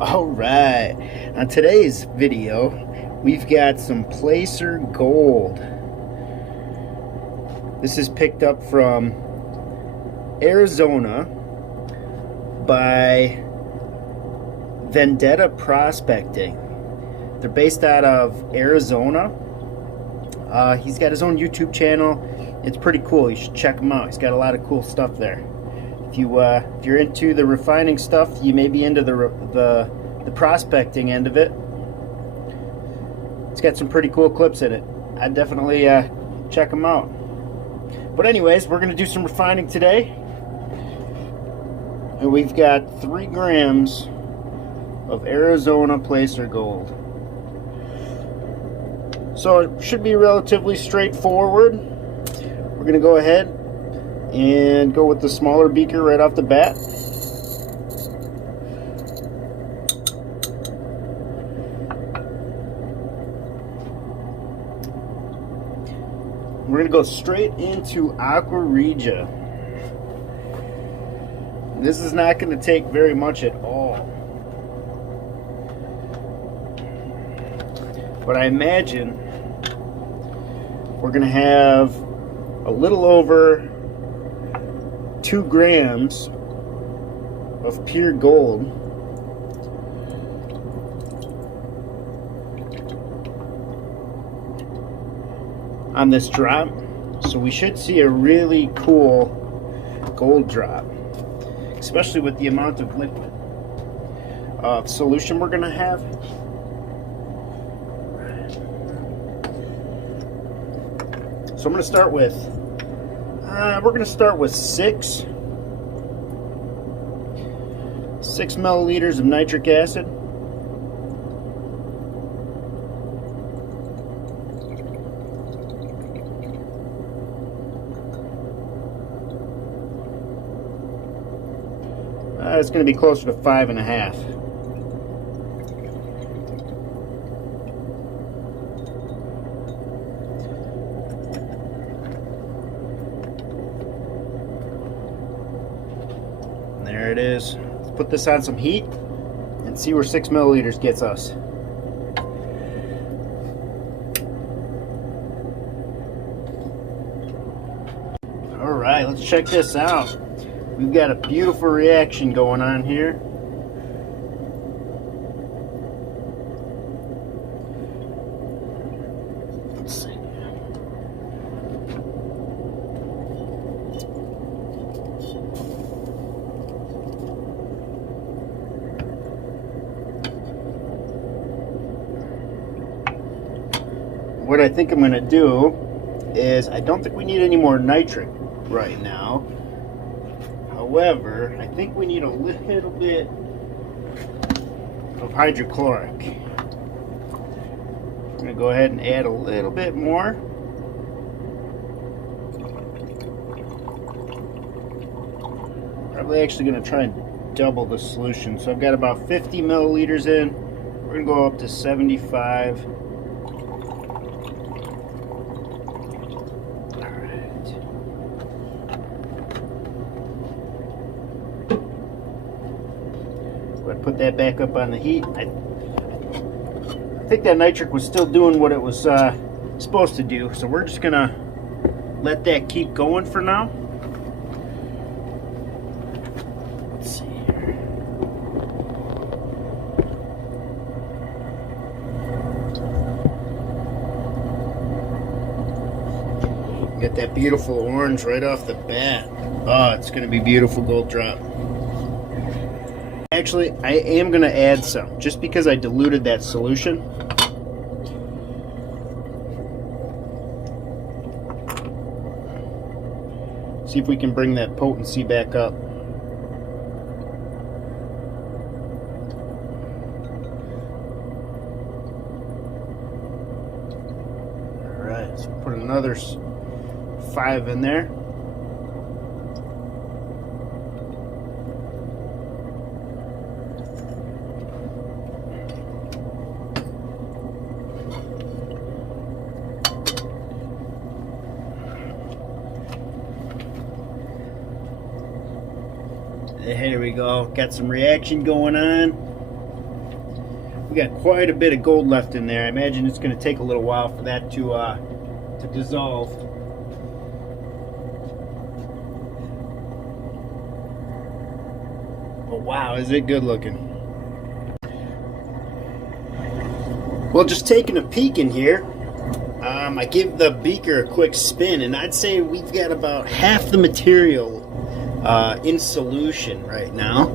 Alright, on today's video, we've got some placer gold. This is picked up from Arizona by Vendetta Prospecting. They're based out of Arizona. He's got his own YouTube channel. It's pretty cool. You should check him out. He's got a lot of cool stuff there. If you're into the refining stuff, you may be into the prospecting end of it. It's got some pretty cool clips in it. I'd definitely check them out. But anyways, we're going to do some refining today. And we've got 3 grams of Arizona placer gold. So it should be relatively straightforward. We're going to go ahead and go with the smaller beaker right off the bat. We're going to go straight into aqua regia. This is not going to take very much at all. But I imagine we're going to have a little over 2 grams of pure gold on this drop, so we should see a really cool gold drop, especially with the amount of liquid solution we're going to have. So I'm going to start with we're going to start with 6 milliliters of nitric acid. It's going to be closer to 5.5. There it is. Let's put this on some heat and see where 6 milliliters gets us. Alright, let's check this out. We've got a beautiful reaction going on here. Let's see. What I think I'm going to do is, I don't think we need any more nitric right now. However, I think we need a little bit of hydrochloric. I'm going to go ahead and add a little bit more. Probably actually going to try and double the solution. So I've got about 50 milliliters in. We're going to go up to 75. Put that back up on the heat. I think that nitric was still doing what it was supposed to do, so we're just gonna let that keep going for now. Let's see here. Get that beautiful orange right off the bat. Oh, it's gonna be beautiful gold drop. Actually, I am going to add some, just because I diluted that solution. See if we can bring that potency back up. Alright, so put another 5 in there. Here we go. Got some reaction going on. We got quite a bit of gold left in there. I imagine it's going to take a little while for that to dissolve. But wow, is it good looking. Well, just taking a peek in here, I give the beaker a quick spin, and I'd say we've got about half the material in solution right now.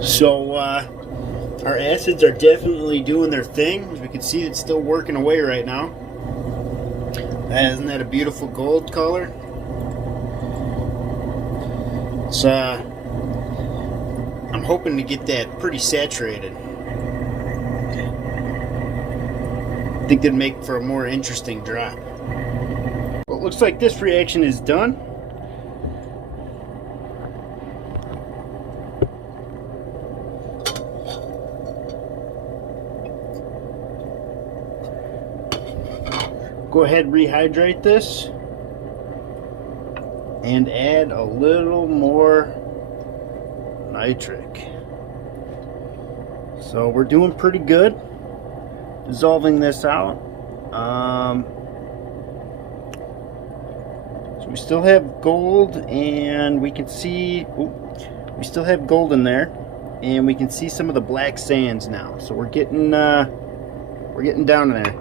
So our acids are definitely doing their thing. As we can see, it's still working away right now. Isn't that a beautiful gold color? It's I'm hoping to get that pretty saturated. I think that'd make for a more interesting drop. Well, it looks like this reaction is done. Go ahead and rehydrate this and add a little more nitric. So we're doing pretty good dissolving this out. So we still have gold, and we can see we still have gold in there, and we can see some of the black sands now. So we're getting down in there.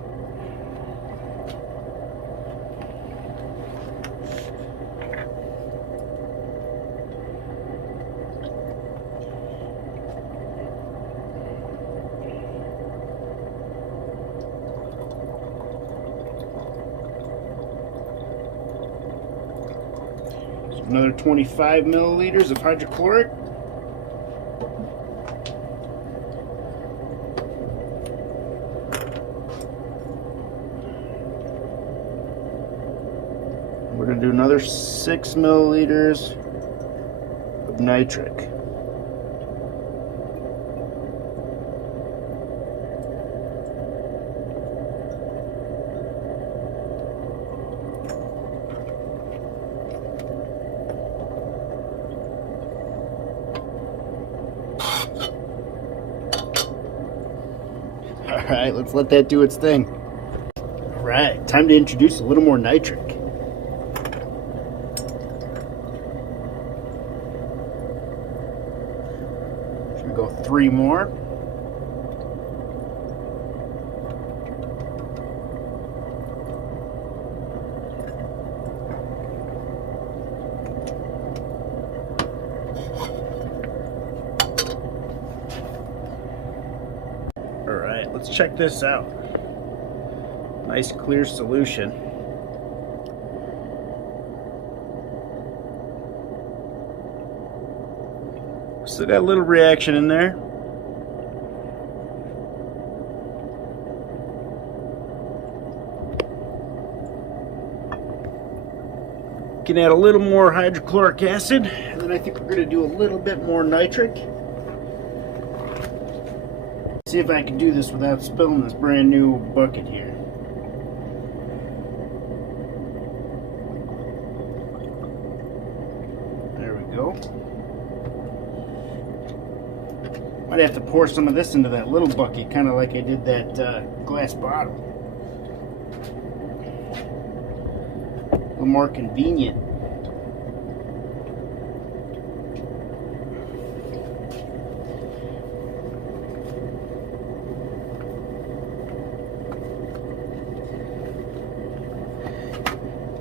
Another 25 milliliters of hydrochloric. We're going to do another 6 milliliters of nitric. Alright, let's let that do its thing. Alright, time to introduce a little more nitric. Should we go 3 more? Alright, let's check this out. Nice clear solution. Still got a little reaction in there. Can add a little more hydrochloric acid, and then I think we're going to do a little bit more nitric. See if I can do this without spilling this brand new bucket here. There we go. Might have to pour some of this into that little bucket, kind of like I did that glass bottle. A little more convenient.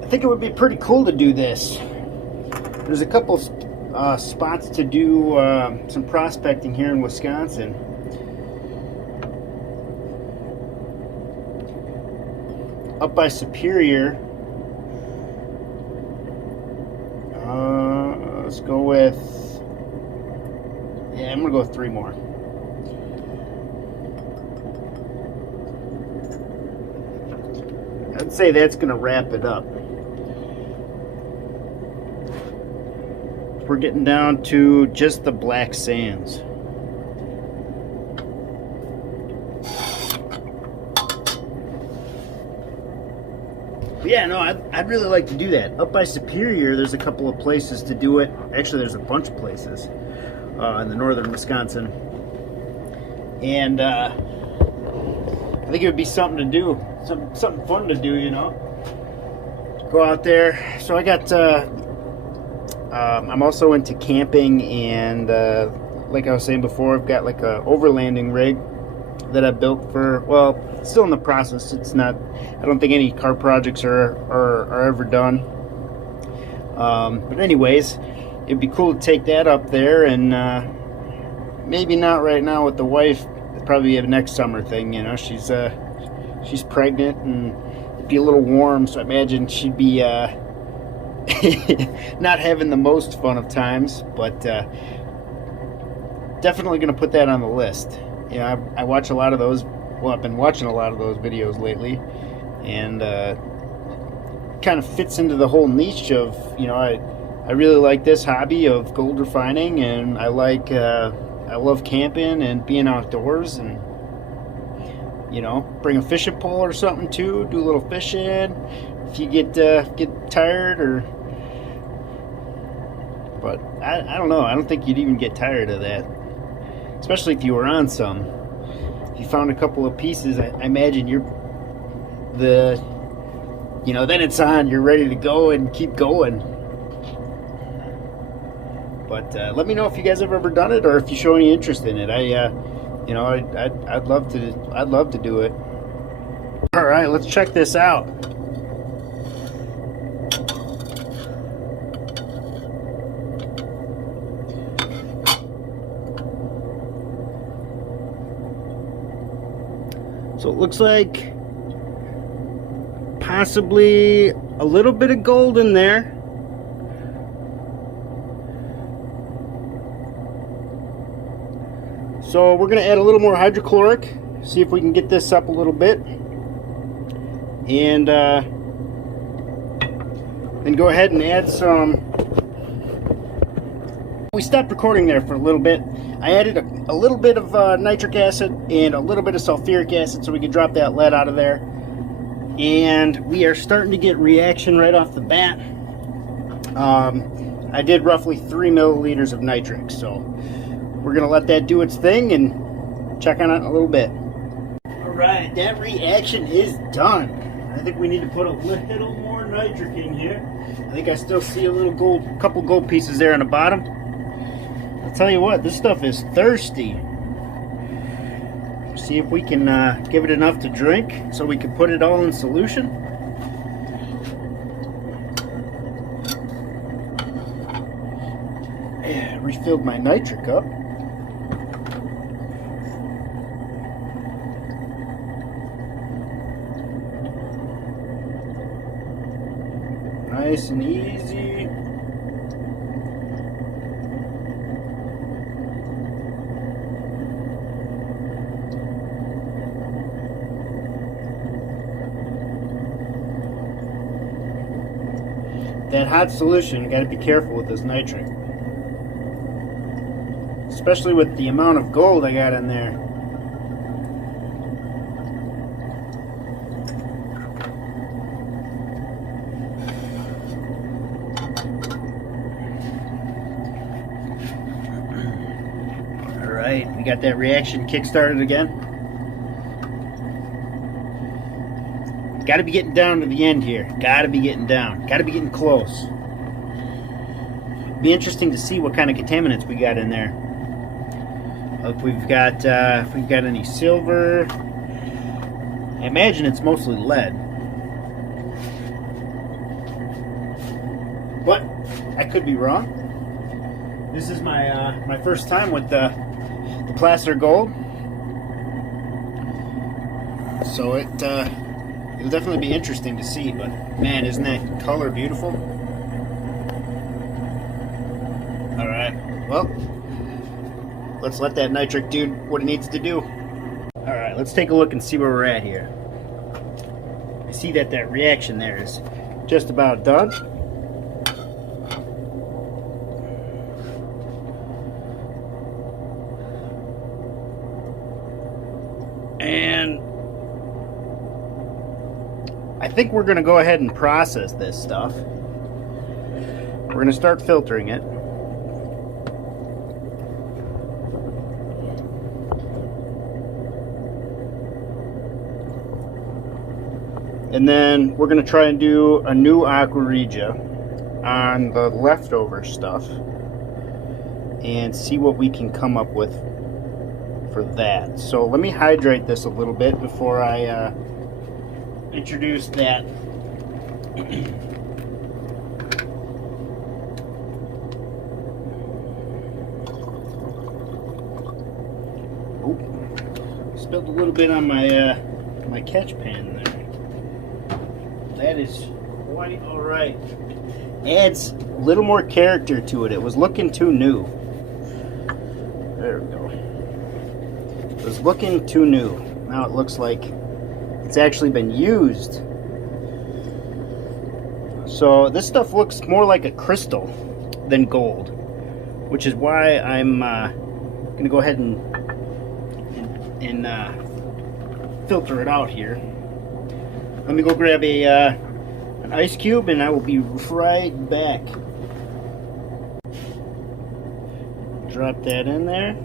I think it would be pretty cool to do this. There's a couple spots to do some prospecting here in Wisconsin. Up by Superior. Let's go with, yeah, I'm gonna go with 3 more. I'd say that's gonna wrap it up. We're getting down to just the black sands. But yeah, no, I'd really like to do that. Up by Superior, there's a couple of places to do it. Actually, there's a bunch of places in the northern Wisconsin. And I think it would be something to do, something fun to do, you know. Go out there. So I got, I'm also into camping, and like I was saying before, I've got like a overlanding rig that I built for, well, it's still in the process. It's not, I don't think any car projects are ever done. But anyways, it'd be cool to take that up there, and maybe not right now with the wife. It'd probably be a next summer thing, you know. She's pregnant, and it'd be a little warm, so I imagine she'd be not having the most fun of times, but definitely going to put that on the list. You know, I watch a lot of those. Well, I've been watching a lot of those videos lately, and kind of fits into the whole niche of, you know, I really like this hobby of gold refining, and I love camping and being outdoors, and, you know, bring a fishing pole or something too, do a little fishing if you get tired, or, but I don't know, I don't think you'd even get tired of that, especially if you were on some. If you found a couple of pieces, I imagine you know, then it's on, you're ready to go and keep going. But let me know if you guys have ever done it, or if you show any interest in it. You know, I'd love to do it. All right, let's check this out. So it looks like possibly a little bit of gold in there. So we're going to add a little more hydrochloric, see if we can get this up a little bit, and then go ahead and add some. We stopped recording there for a little bit. I added a little bit of nitric acid and a little bit of sulfuric acid so we could drop that lead out of there. And we are starting to get reaction right off the bat. I did roughly 3 milliliters of nitric, so we're going to let that do its thing and check on it in a little bit. Alright, that reaction is done. I think we need to put a little more nitric in here. I think I still see a couple gold pieces there on the bottom. I'll tell you what, this stuff is thirsty. See if we can give it enough to drink so we can put it all in solution. Yeah, refilled my nitric up. Nice and easy. That hot solution, you got to be careful with this nitric, especially with the amount of gold I got in there. Alright, we got that reaction kick-started again. Got to be getting down to the end here. Got to be getting down. Got to be getting close. Be interesting to see what kind of contaminants we got in there. If we've got any silver. I imagine it's mostly lead, but I could be wrong. This is my my first time with the placer gold, so it'll definitely be interesting to see, but man, isn't that color beautiful? Alright, well, let's let that nitric do what it needs to do. Alright, let's take a look and see where we're at here. I see that reaction there is just about done. And I think we're going to go ahead and process this stuff. We're going to start filtering it. And then we're going to try and do a new aqua regia on the leftover stuff and see what we can come up with for that. So let me hydrate this a little bit before I introduce that. Oh, spilled a little bit on my my catch pan there. That is quite all right. Adds a little more character to it. It was looking too new. There we go. It was looking too new. Now it looks like it's actually been used. So this stuff looks more like a crystal than gold, which is why I'm going to go ahead and filter it out here. Let me go grab an ice cube and I will be right back. Drop that in there.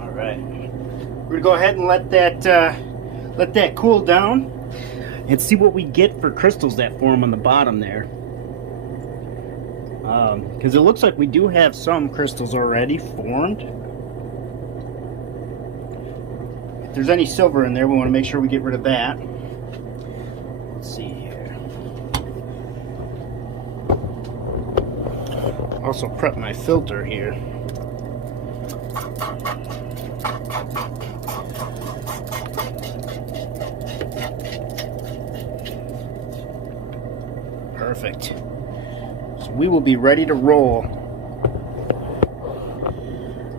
Alright. We're going to go ahead and let that cool down and see what we get for crystals that form on the bottom there. Because it looks like we do have some crystals already formed. If there's any silver in there, we want to make sure we get rid of that. Let's see here. Also prep my filter here. Perfect. So we will be ready to roll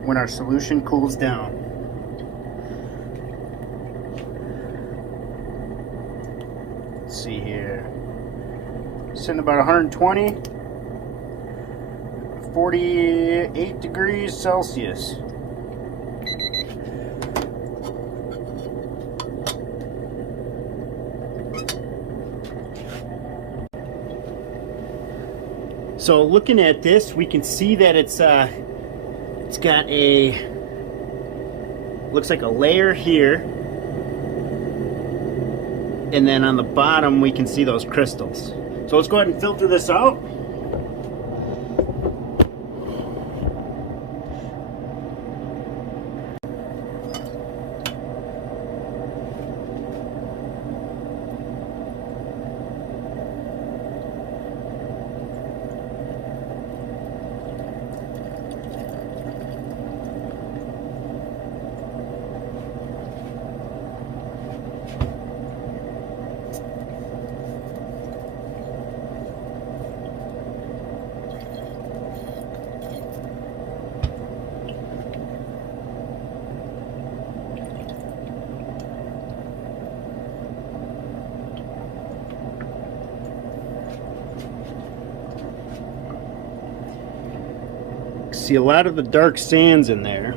when our solution cools down. Let's see here. Sitting about 120, 48 degrees Celsius. So looking at this, we can see that it's got a, looks like a layer here, and then on the bottom we can see those crystals. So let's go ahead and filter this out. See a lot of the dark sands in there.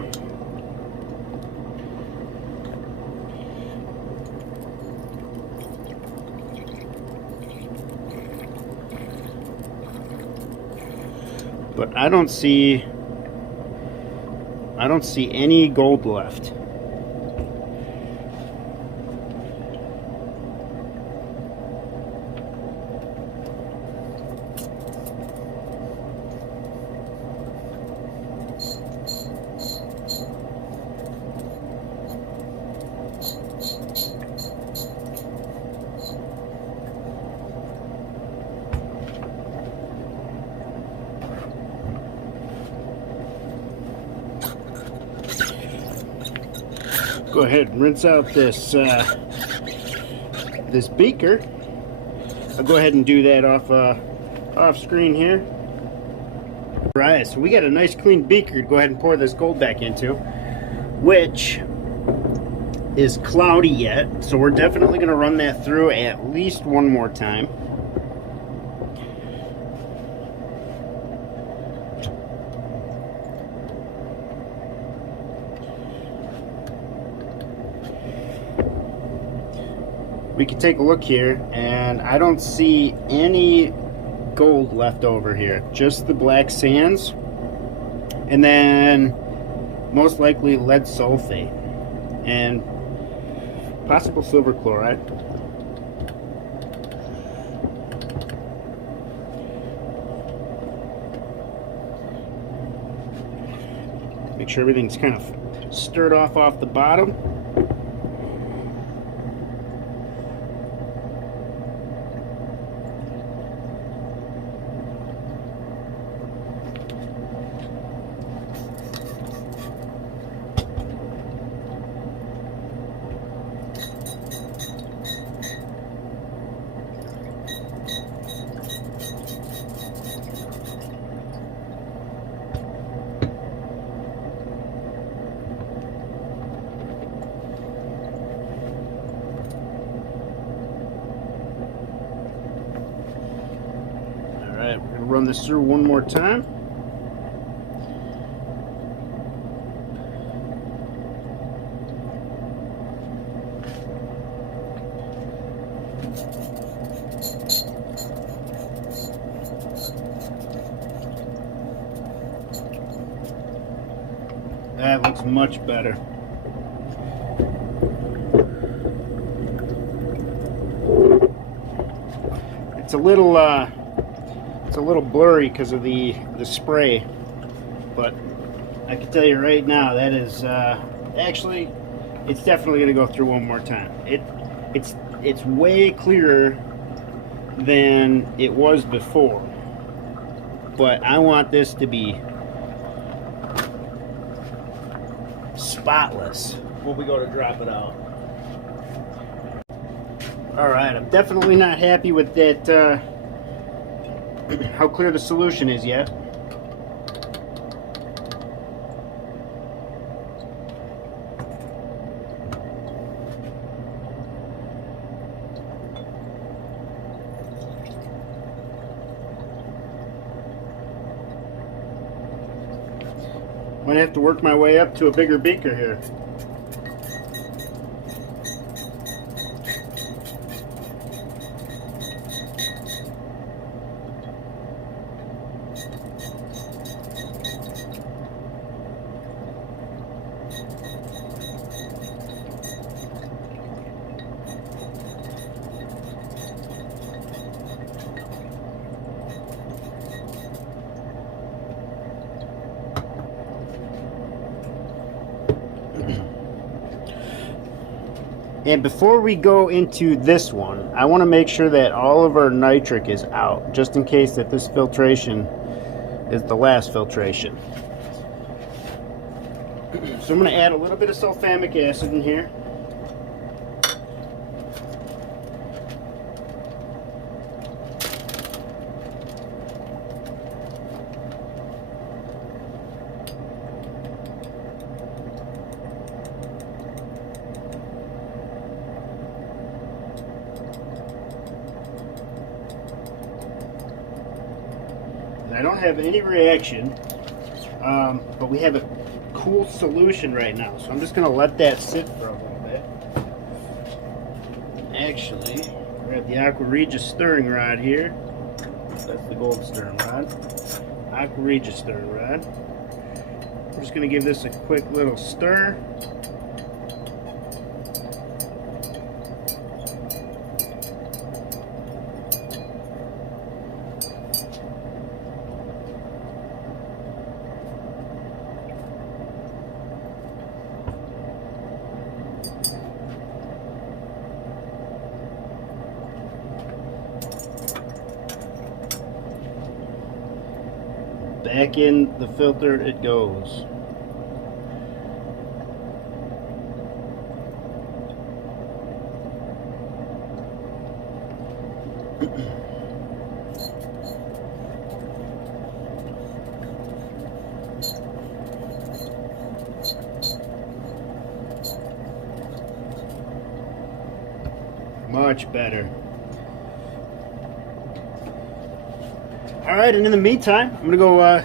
But I don't see any gold left. Go ahead and rinse out this this beaker. I'll go ahead and do that off screen here. Right, so we got a nice clean beaker to go ahead and pour this gold back into, which is cloudy yet, so we're definitely going to run that through at least one more time. We can take a look here, and I don't see any gold left over here, just the black sands, and then most likely lead sulfate and possible silver chloride. make sure everything's kind of stirred off the bottom. Alright, we're going to run this through one more time. That looks much better. It's a little blurry because of the spray, but I can tell you right now that is actually, it's definitely going to go through one more time. It's way clearer than it was before, but I want this to be spotless when we go to drop it out. Alright, I'm definitely not happy with that, how clear the solution is yet. I'm going to have to work my way up to a bigger beaker here. And before we go into this one, I want to make sure that all of our nitric is out, just in case that this filtration is the last filtration. So I'm going to add a little bit of sulfamic acid in here. I don't have any reaction, but we have a cool solution right now, so I'm just going to let that sit for a little bit. Actually, grab the aqua regia stirring rod here. That's the gold stirring rod. Aqua regia stirring rod. We're just going to give this a quick little stir. Back in the filter it goes. Much better. Alright, and in the meantime, I'm going to go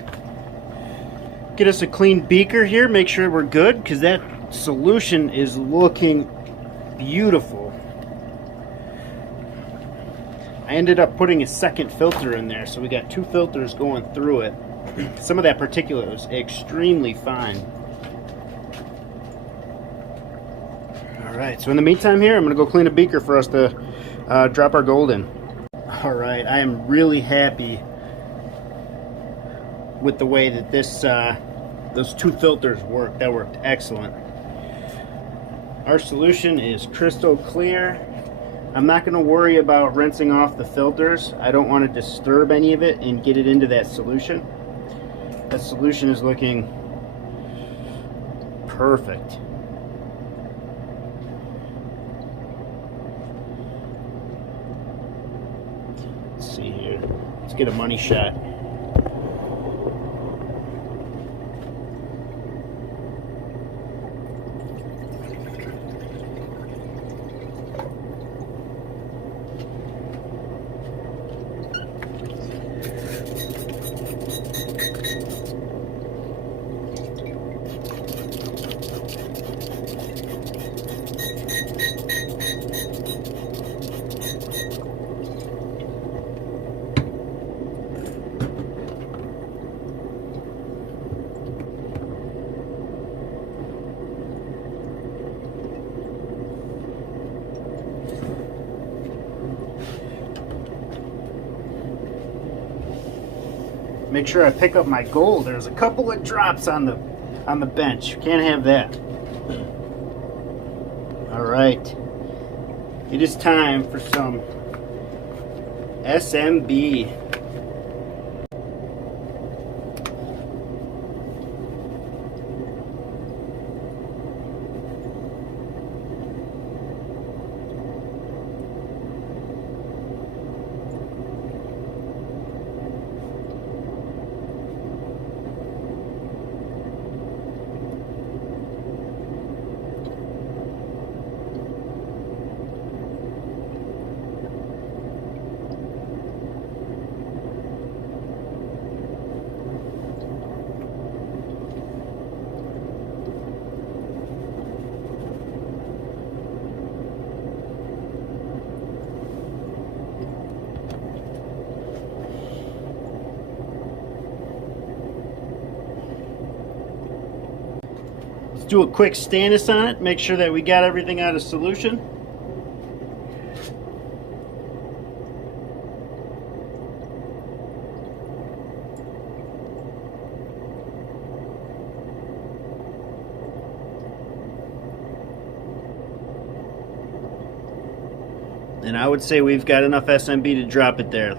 get us a clean beaker here, make sure we're good, because that solution is looking beautiful. I ended up putting a second filter in there, so we got two filters going through it. Some of that particulate was extremely fine. Alright, so in the meantime here, I'm going to go clean a beaker for us to drop our gold in. Alright, I am really happy with the way that this those two filters worked. That worked excellent. Our solution is crystal clear. I'm not going to worry about rinsing off the filters. I don't want to disturb any of it and get it into that solution. That solution is looking perfect. Let's see here. Let's get a money shot. Make sure I pick up my gold. There's a couple of drops on the bench. Can't have that. All right. It is time for some SMB. Let's do a quick stannus on it, make sure that we got everything out of solution. And I would say we've got enough SMB to drop it there.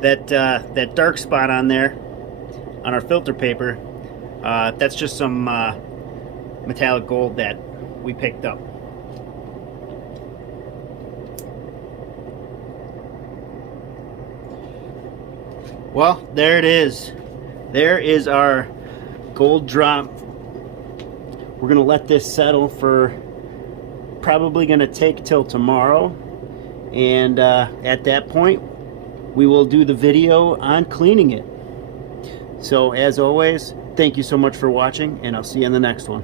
That dark spot on there, on our filter paper, that's just some metallic gold that we picked up. Well, there it is. There is our gold drop. We're gonna let this settle for probably gonna take till tomorrow, and at that point we will do the video on cleaning it. So as always, thank you so much for watching, and I'll see you in the next one.